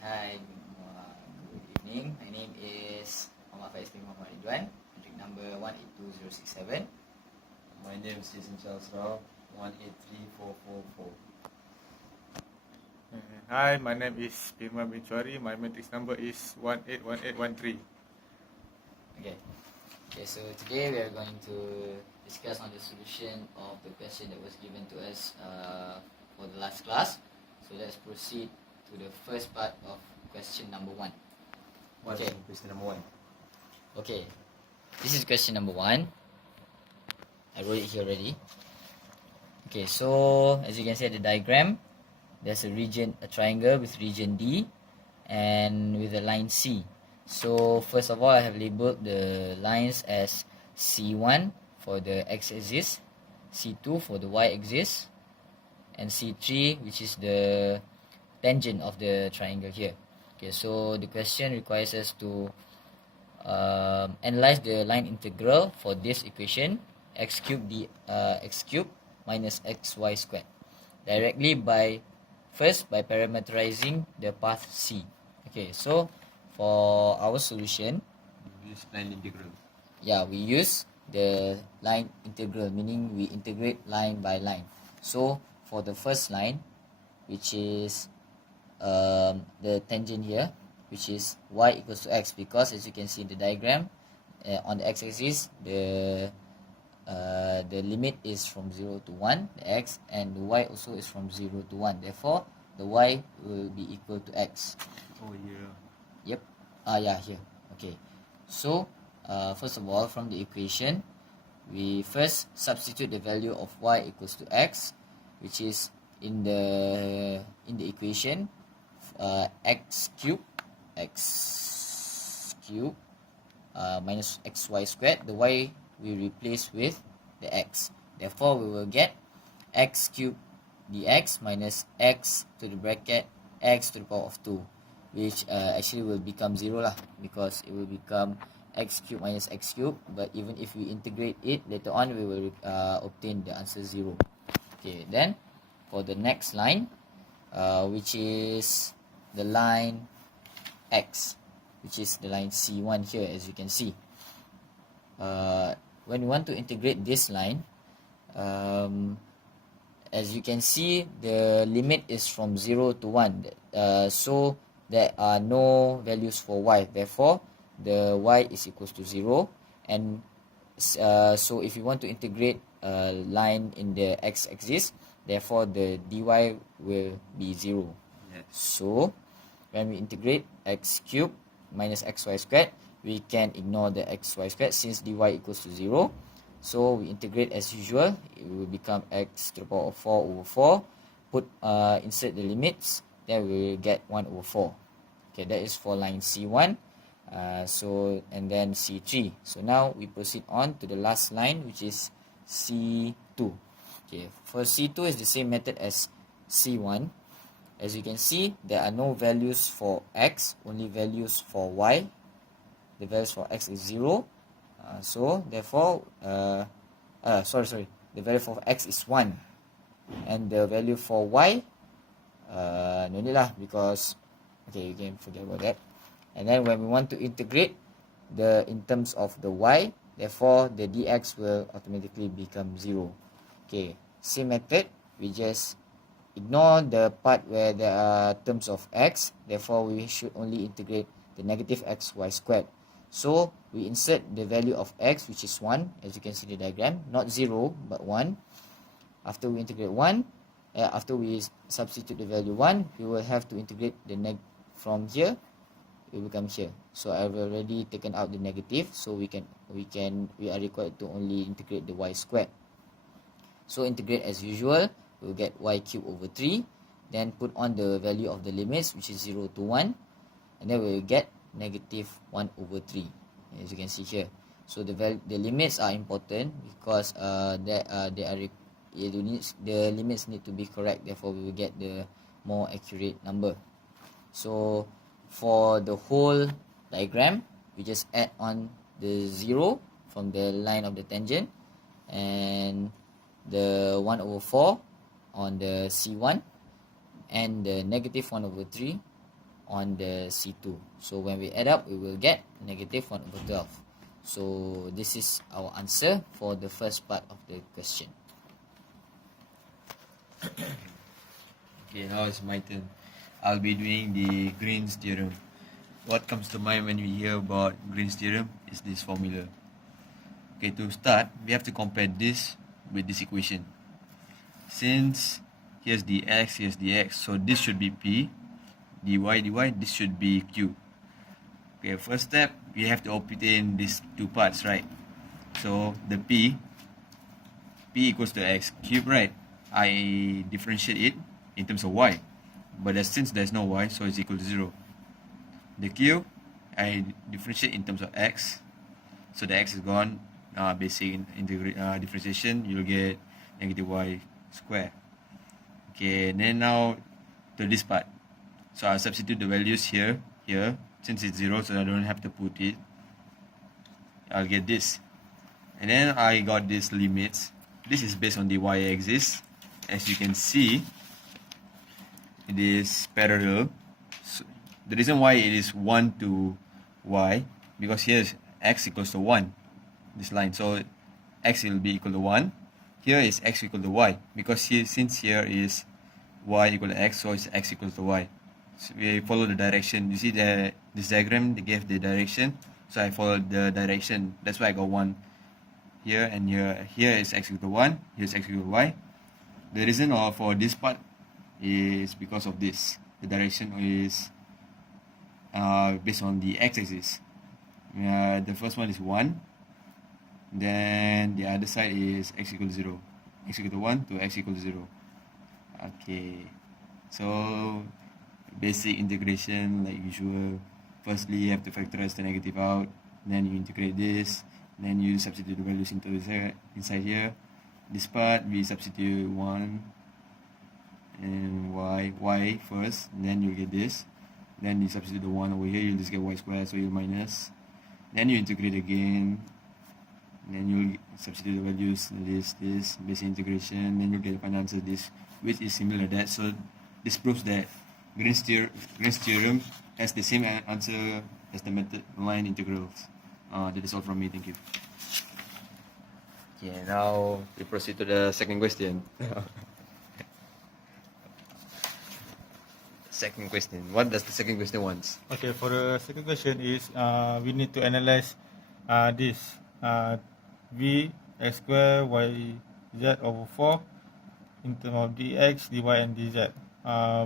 Hi, good evening. My name is Muhammad Faiz bin Muhammad Ridwan, matric number 182067. My name is Jason Charles Rao, 183444. Hi, my name is Firman bin Chouari. My matrix number is 181813. Okay, so today we are going to discuss on the solution of the question that was given to us for the last class. So let's proceed to the first part of question number 1. What is question number 1? Okay, this is question number 1. I wrote it here already. Okay, so as you can see at the diagram, there's a triangle with region D and with a line C. So first of all, I have labeled the lines as C1 for the x-axis, C2 for the y-axis, and C3, which is the tangent of the triangle here. Okay, so the question requires us to analyze the line integral for this equation, x cubed minus xy squared, directly by parameterizing the path C. Okay, so for our solution, We use line integral. yeah, we use the line integral, meaning we integrate line by line. So for the first line, which is the tangent here, which is y equals to x, because as you can see in the diagram, on the x-axis the limit is from 0 to 1, the x, and the y also is from 0 to 1. Therefore, the y will be equal to x. Oh, yeah. Yep. Yeah, here. Okay. So, first of all, from the equation, we first substitute the value of y equals to x, which is in the equation, x cubed minus xy squared. The y we replace with the x. Therefore, we will get x cubed dx minus x to the bracket x to the power of 2, which actually will become 0 lah, because it will become x cubed minus x cubed. But even if we integrate it later on, we will obtain the answer 0. Okay, then for the next line, which is the line x, which is the line C1 here, as you can see. When we want to integrate this line, as you can see, the limit is from 0 to 1. So there are no values for y. Therefore, the y is equals to 0. And so if you want to integrate a line in the x-axis, therefore the dy will be 0. Yes. So when we integrate x cubed minus xy squared, we can ignore the xy squared since dy equals to 0. So we integrate as usual. It will become x to the power of 4 over 4. Insert the limits, then we will get 1 over 4. Okay, that is for line C1. And then C3. So now we proceed on to the last line, which is C2. Okay, for C2 is the same method as C1. As you can see, there are no values for x, only values for y. The values for x is 0. So therefore, the value for x is 1. And the value for y, no need lah, because, okay, you can forget about that. And then when we want to integrate in terms of the y, therefore the dx will automatically become 0. Okay, same method, we just ignore the part where there are terms of x. Therefore, we should only integrate the negative xy squared. So we insert the value of x, which is 1, as you can see in the diagram, not 0 but 1. After we integrate 1, after we substitute the value 1, we will have to integrate the from here, it will become here. So I've already taken out the negative, so we are required to only integrate the y squared. So integrate as usual, we'll get y cubed over 3, then put on the value of the limits, which is 0 to 1, and then we'll get negative 1 over 3, as you can see here. So the limits are important because the limits need to be correct. Therefore, we will get the more accurate number. So for the whole diagram, we just add on the 0 from the line of the tangent and the 1 over 4 on the C1 and the negative 1 over 3 on the C2. So when we add up, we will get negative 1/12. So this is our answer for the first part of the question. Okay, now it's my turn. I'll be doing the Green's theorem. What comes to mind when we hear about Green's theorem is this formula. Okay, to start, we have to compare this with this equation. Since here's the x, here's the x, so this should be P, dy, this should be Q. Okay, first step, we have to obtain these two parts, right? So the P equals to x cubed, right? I differentiate it in terms of y, but since there's no y, so it's equal to 0. The Q, I differentiate in terms of x, so the x is gone. Basic differentiation, you'll get negative y square. Okay, and then now to this part. So I'll substitute the values here. Since it's 0, so I don't have to put it. I'll get this. And then I got these limits. This is based on the y-axis. As you can see, it is parallel. So the reason why it is 1 to y, because here is x equals to 1, this line. So x will be equal to 1. Here is x equal to y, because here, since here is y equal to x, so it's x equals to y. So we follow the direction. You see this diagram, they gave the direction, so I followed the direction. That's why I got 1 here and here. Here is x equal to 1, here is x equal to y. The reason for this part is because of this. The direction is based on the x-axis. The first one is 1, then the other side is x equal to 0. X equal to 1 to x equal to 0. Okay, so basic integration like usual. Firstly, you have to factorize the negative out, then you integrate this, then you substitute the values into inside here. This part we substitute 1 and y first, then you get this. Then you substitute the 1 over here, you just get y squared, so you minus. Then you integrate again. Then you'll substitute the values, this, basic integration, then you'll get the final answer, this, which is similar to that. So this proves that Green's theorem has the same answer as the method line integrals. That is all from me, thank you. Okay, now we proceed to the second question. Second question. What does the second question want? Okay, for the second question is we need to analyze this v x square y z over 4 in terms of dx, dy and dz.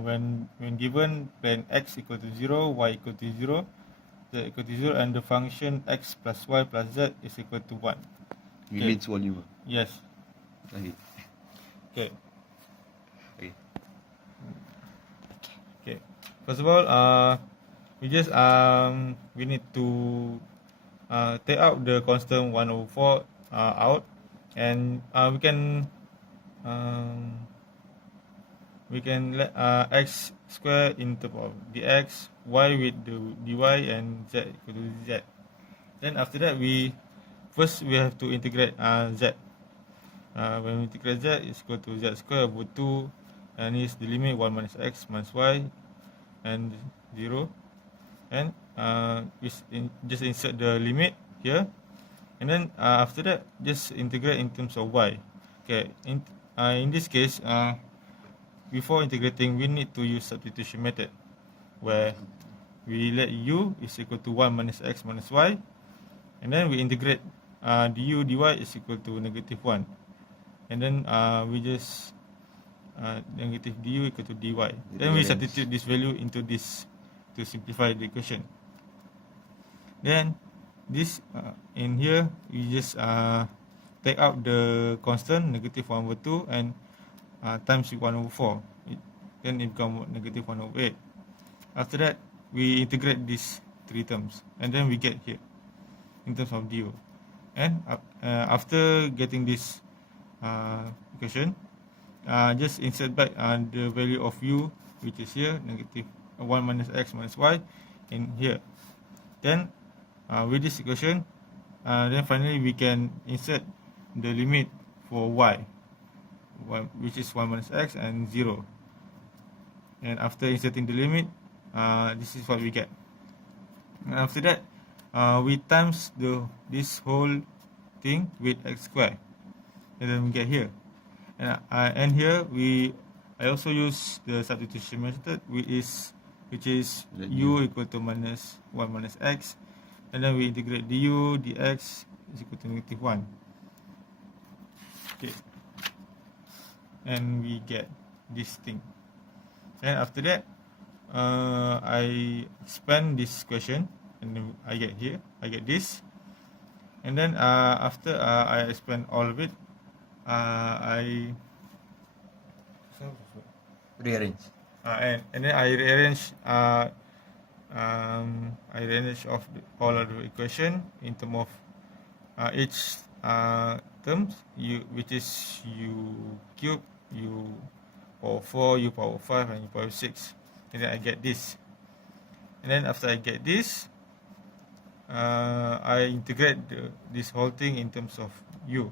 When given plan x equal to 0, y equal to 0, z equal to 0, and the function x plus y plus z is equal to 1. Units volume. Yes. Okay. Okay. Okay. Okay. First of all, we just we need to take out the constant 1 over 4 out, and we can let x square in terms of dx, y with the dy, and z equal to z. Then after that, we have to integrate z. When we integrate z, it's equal to z square over 2, and is the limit 1 minus x minus y and 0. And just insert the limit here, and then after that, just integrate in terms of y. Okay, in this case, before integrating, we need to use substitution method, where we let u is equal to 1 minus x minus y, and then we integrate du dy is equal to negative 1, and then we just negative du equal to dy. Then we substitute this value into this to simplify the equation. Then this in here, we just take out the constant negative 1 over 2 and times with 1 over 4. Then it becomes negative 1 over 8. After that, we integrate these three terms, and then we get here in terms of du. And after getting this equation, just insert back the value of u, which is here, negative 1 minus x minus y, in here. Then with this equation, then finally we can insert the limit for y, which is 1 minus x and 0. And after inserting the limit, this is what we get. And after that, we times this whole thing with x squared, and then we get here. And here I also use the substitution method, which is u equal to minus 1 minus x, and then we integrate du dx is equal to -1. Okay, and we get this thing. And after that, I expand this question, and then I get this, and then after I expand all of it, I Rearrange. and then I rearrange of all of the equation in terms of each terms, which is u cube, u power 4, u power 5, and u power 6. And then I get this. And then after I get this, I integrate this whole thing in terms of u.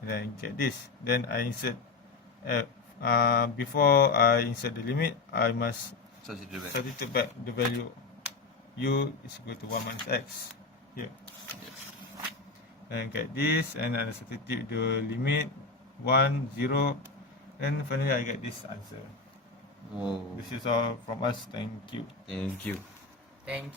And then I get this. Then I insert, before I insert the limit, I must substitute back the value u is equal to 1 minus x here. Yes. And get this, and I substitute the limit 1, 0, and finally I get this answer. Oh, This is all from us. Thank you. thank you. Thank you.